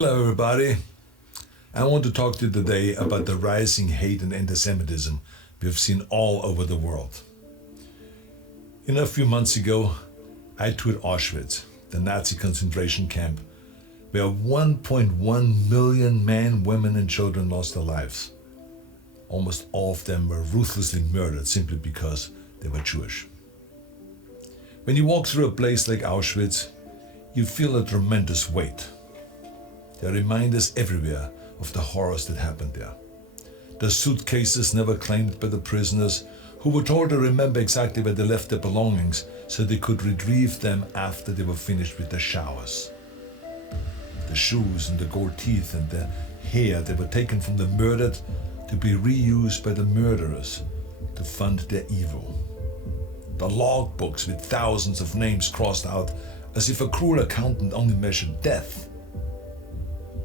Hello, everybody. I want to talk to you today about the rising hate and anti-Semitism we've seen all over the world. A few months ago, I toured Auschwitz, the Nazi concentration camp, where 1.1 million men, women, and children lost their lives. Almost all of them were ruthlessly murdered simply because they were Jewish. When you walk through a place like Auschwitz, you feel a tremendous weight. There are reminders everywhere of the horrors that happened there. The suitcases never claimed by the prisoners, who were told to remember exactly where they left their belongings so they could retrieve them after they were finished with their showers. The shoes and the gold teeth and the hair that were taken from the murdered to be reused by the murderers to fund their evil. The log books with thousands of names crossed out as if a cruel accountant only measured death.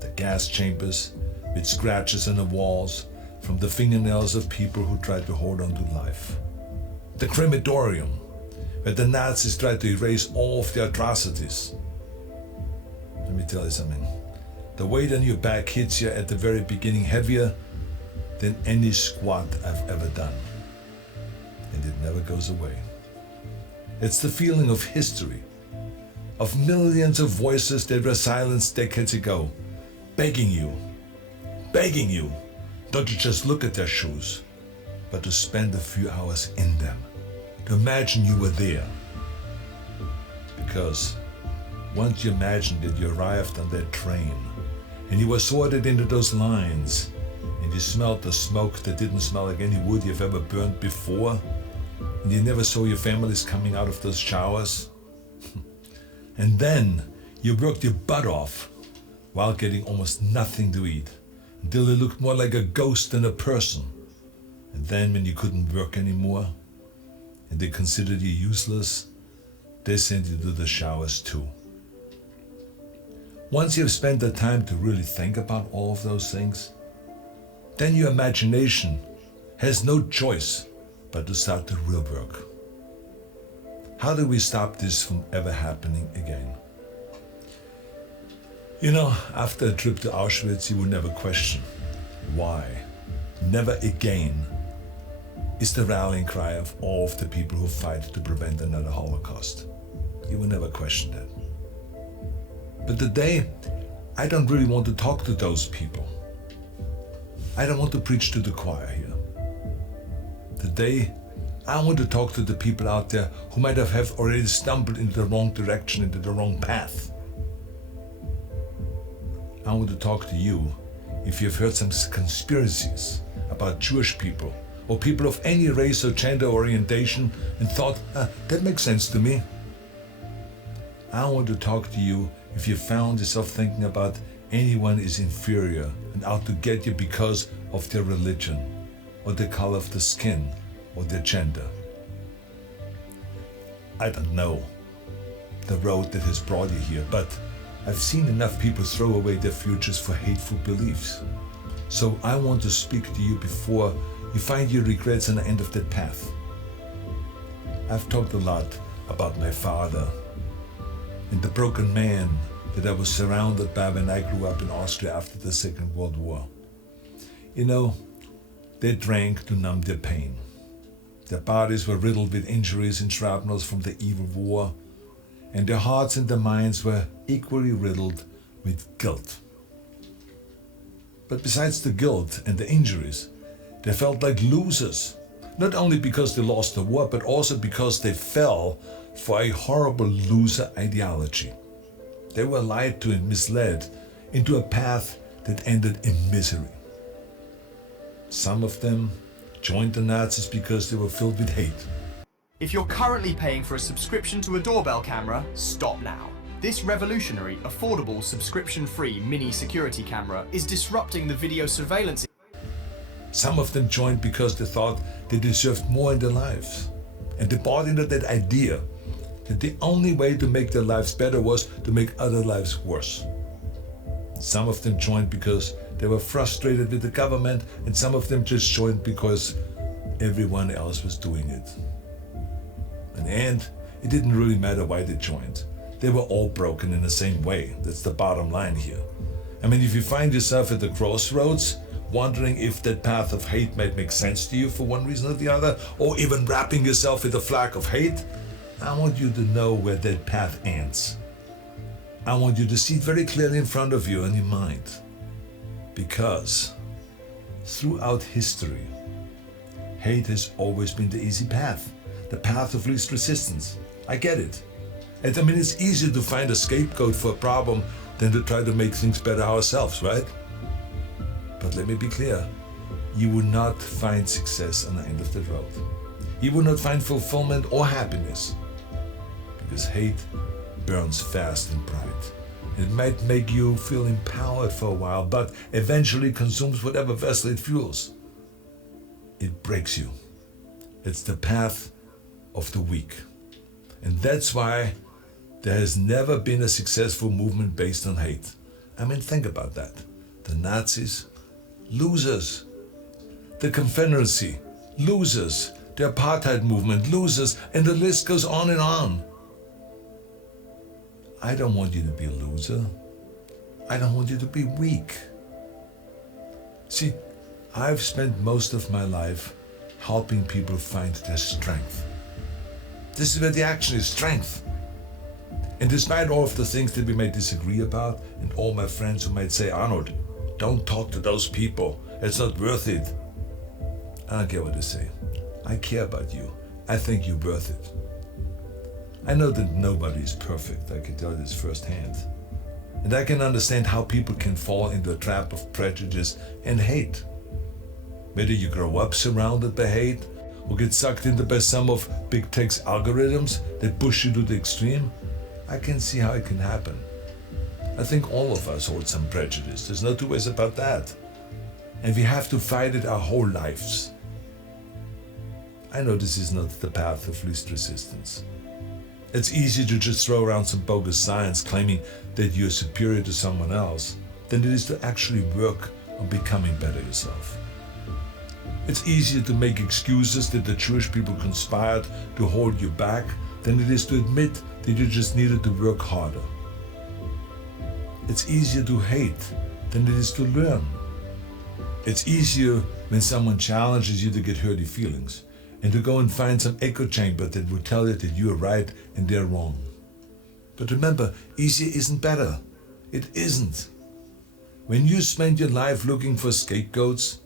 The gas chambers with scratches on the walls from the fingernails of people who tried to hold on to life. The crematorium, where the Nazis tried to erase all of their atrocities. Let me tell you something. The weight on your back hits you at the very beginning heavier than any squat I've ever done. And it never goes away. It's the feeling of history, of millions of voices that were silenced decades ago, begging you, not to just look at their shoes, but to spend a few hours in them, to imagine you were there. Because once you imagined that you arrived on that train, and you were sorted into those lines, and you smelled the smoke that didn't smell like any wood you've ever burned before, and you never saw your families coming out of those showers, and then you worked your butt off while getting almost nothing to eat, until you looked more like a ghost than a person. And then when you couldn't work anymore, and they considered you useless, they sent you to the showers too. Once you've spent the time to really think about all of those things, then your imagination has no choice but to start the real work. How do we stop this from ever happening again? After a trip to Auschwitz, you will never question why. Never again is the rallying cry of all of the people who fight to prevent another Holocaust. You will never question that. But today, I don't really want to talk to those people. I don't want to preach to the choir here. Today, I want to talk to the people out there who might have already stumbled into the wrong direction, into the wrong path. I want to talk to you if you've heard some conspiracies about Jewish people or people of any race or gender orientation and thought, that makes sense to me. I want to talk to you if you found yourself thinking about anyone is inferior and out to get you because of their religion or the color of the skin or their gender. I don't know the road that has brought you here, but I've seen enough people throw away their futures for hateful beliefs. So I want to speak to you before you find your regrets on the end of that path. I've talked a lot about my father and the broken man that I was surrounded by when I grew up in Austria after the Second World War. They drank to numb their pain. Their bodies were riddled with injuries and shrapnels from the evil war, and their hearts and their minds were equally riddled with guilt. But besides the guilt and the injuries, they felt like losers, not only because they lost the war, but also because they fell for a horrible loser ideology. They were lied to and misled into a path that ended in misery. Some of them joined the Nazis because they were filled with hate. If you're currently paying for a subscription to a doorbell camera, stop now. This revolutionary, affordable, subscription-free mini security camera is disrupting the video surveillance. Some of them joined because they thought they deserved more in their lives. And they bought into that idea that the only way to make their lives better was to make other lives worse. Some of them joined because they were frustrated with the government, and some of them just joined because everyone else was doing it. In the end, it didn't really matter why they joined. They were all broken in the same way. That's the bottom line here. I mean, if you find yourself at the crossroads, wondering if that path of hate might make sense to you for one reason or the other, or even wrapping yourself in the flag of hate, I want you to know where that path ends. I want you to see it very clearly in front of you in your mind. Because throughout history, hate has always been the easy path, the path of least resistance. I get it. And I mean, it's easier to find a scapegoat for a problem than to try to make things better ourselves, right? But let me be clear, you will not find success on the end of the road. You will not find fulfillment or happiness. Because hate burns fast and bright. It might make you feel empowered for a while, but eventually consumes whatever vessel it fuels. It breaks you. It's the path of the weak. And that's why there has never been a successful movement based on hate. I mean, think about that. The Nazis, losers. The Confederacy, losers. The apartheid movement, losers. And the list goes on and on. I don't want you to be a loser. I don't want you to be weak. See, I've spent most of my life helping people find their strength. This is where the action is, strength. And despite all of the things that we may disagree about, and all my friends who might say, Arnold, don't talk to those people, it's not worth it. I don't care what they say. I care about you. I think you're worth it. I know that nobody is perfect, I can tell you this firsthand. And I can understand how people can fall into a trap of prejudice and hate. Whether you grow up surrounded by hate, or get sucked into by some of big tech's algorithms that push you to the extreme, I can see how it can happen. I think all of us hold some prejudice, there's no two ways about that. And we have to fight it our whole lives. I know this is not the path of least resistance. It's easier to just throw around some bogus science claiming that you're superior to someone else than it is to actually work on becoming better yourself. It's easier to make excuses that the Jewish people conspired to hold you back than it is to admit that you just needed to work harder. It's easier to hate than it is to learn. It's easier when someone challenges you to get hurty feelings and to go and find some echo chamber that will tell you that you are right and they're wrong. But remember, easier isn't better. It isn't. When you spend your life looking for scapegoats,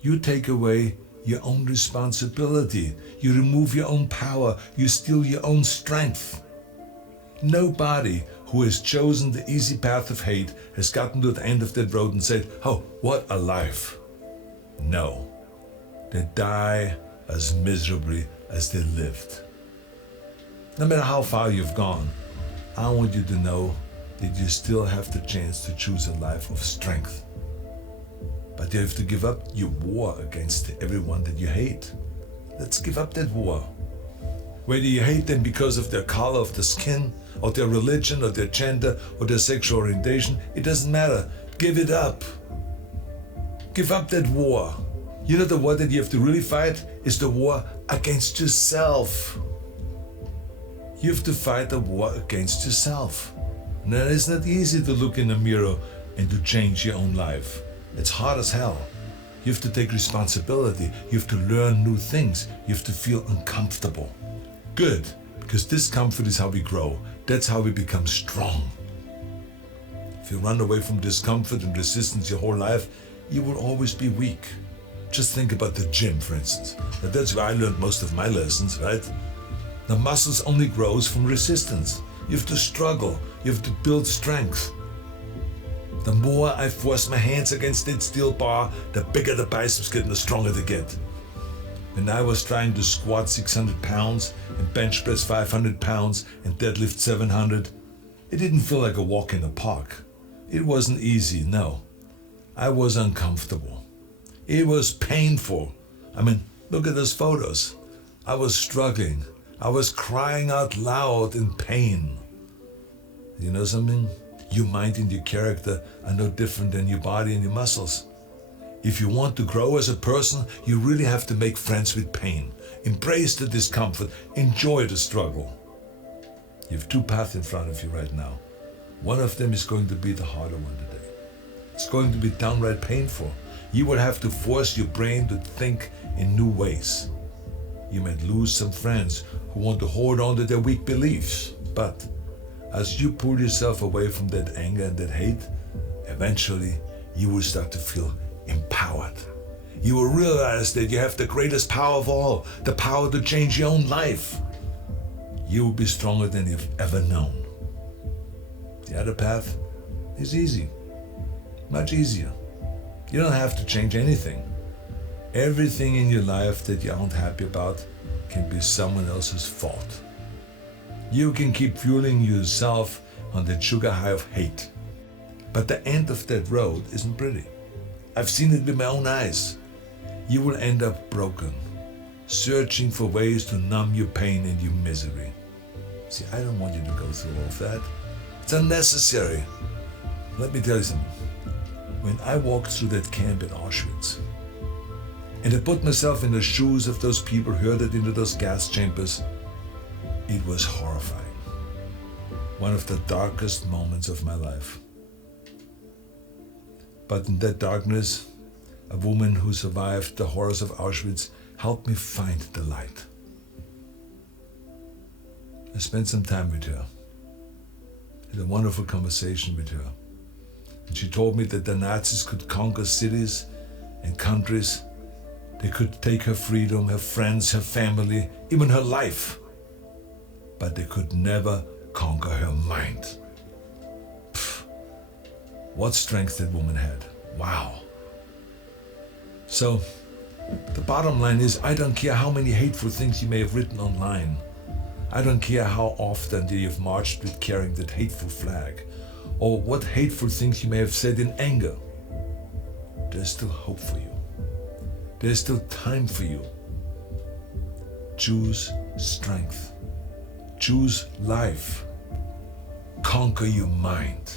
you take away your own responsibility. You remove your own power. You steal your own strength. Nobody who has chosen the easy path of hate has gotten to the end of that road and said, oh, what a life. No. They die as miserably as they lived. No matter how far you've gone, I want you to know that you still have the chance to choose a life of strength. But you have to give up your war against everyone that you hate. Let's give up that war. Whether you hate them because of their color of the skin, or their religion, or their gender, or their sexual orientation, it doesn't matter. Give it up. Give up that war. You know, the war that you have to really fight is the war against yourself. You have to fight a war against yourself. And it is not easy to look in the mirror and to change your own life. It's hard as hell. You have to take responsibility. You have to learn new things. You have to feel uncomfortable. Good, because discomfort is how we grow. That's how we become strong. If you run away from discomfort and resistance your whole life, you will always be weak. Just think about the gym, for instance. Now, that's where I learned most of my lessons, right? The muscles only grows from resistance. You have to struggle. You have to build strength. The more I force my hands against that steel bar, the bigger the biceps get and the stronger they get. When I was trying to squat 600 pounds and bench press 500 pounds and deadlift 700, it didn't feel like a walk in the park. It wasn't easy, no. I was uncomfortable. It was painful. I mean, look at those photos. I was struggling. I was crying out loud in pain. You know something? Your mind and your character are no different than your body and your muscles. If you want to grow as a person, you really have to make friends with pain. Embrace the discomfort. Enjoy the struggle. You have two paths in front of you right now. One of them is going to be the harder one today. It's going to be downright painful. You will have to force your brain to think in new ways. You might lose some friends who want to hold on to their weak beliefs. But as you pull yourself away from that anger and that hate, eventually you will start to feel empowered. You will realize that you have the greatest power of all, the power to change your own life. You will be stronger than you've ever known. The other path is easy, much easier. You don't have to change anything. Everything in your life that you aren't happy about can be someone else's fault. You can keep fueling yourself on that sugar high of hate. But the end of that road isn't pretty. I've seen it with my own eyes. You will end up broken, searching for ways to numb your pain and your misery. See, I don't want you to go through all of that. It's unnecessary. Let me tell you something. When I walked through that camp in Auschwitz, and I put myself in the shoes of those people herded into those gas chambers, it was horrifying. One of the darkest moments of my life. But in that darkness, a woman who survived the horrors of Auschwitz helped me find the light. I spent some time with her. Had a wonderful conversation with her. And she told me that the Nazis could conquer cities and countries. They could take her freedom, her friends, her family, even her life. But they could never conquer her mind. Pfft. What strength that woman had. Wow. So, the bottom line is, I don't care how many hateful things you may have written online. I don't care how often you've marched with carrying that hateful flag, or what hateful things you may have said in anger. There's still hope for you. There's still time for you. Choose strength. Choose life. Conquer your mind.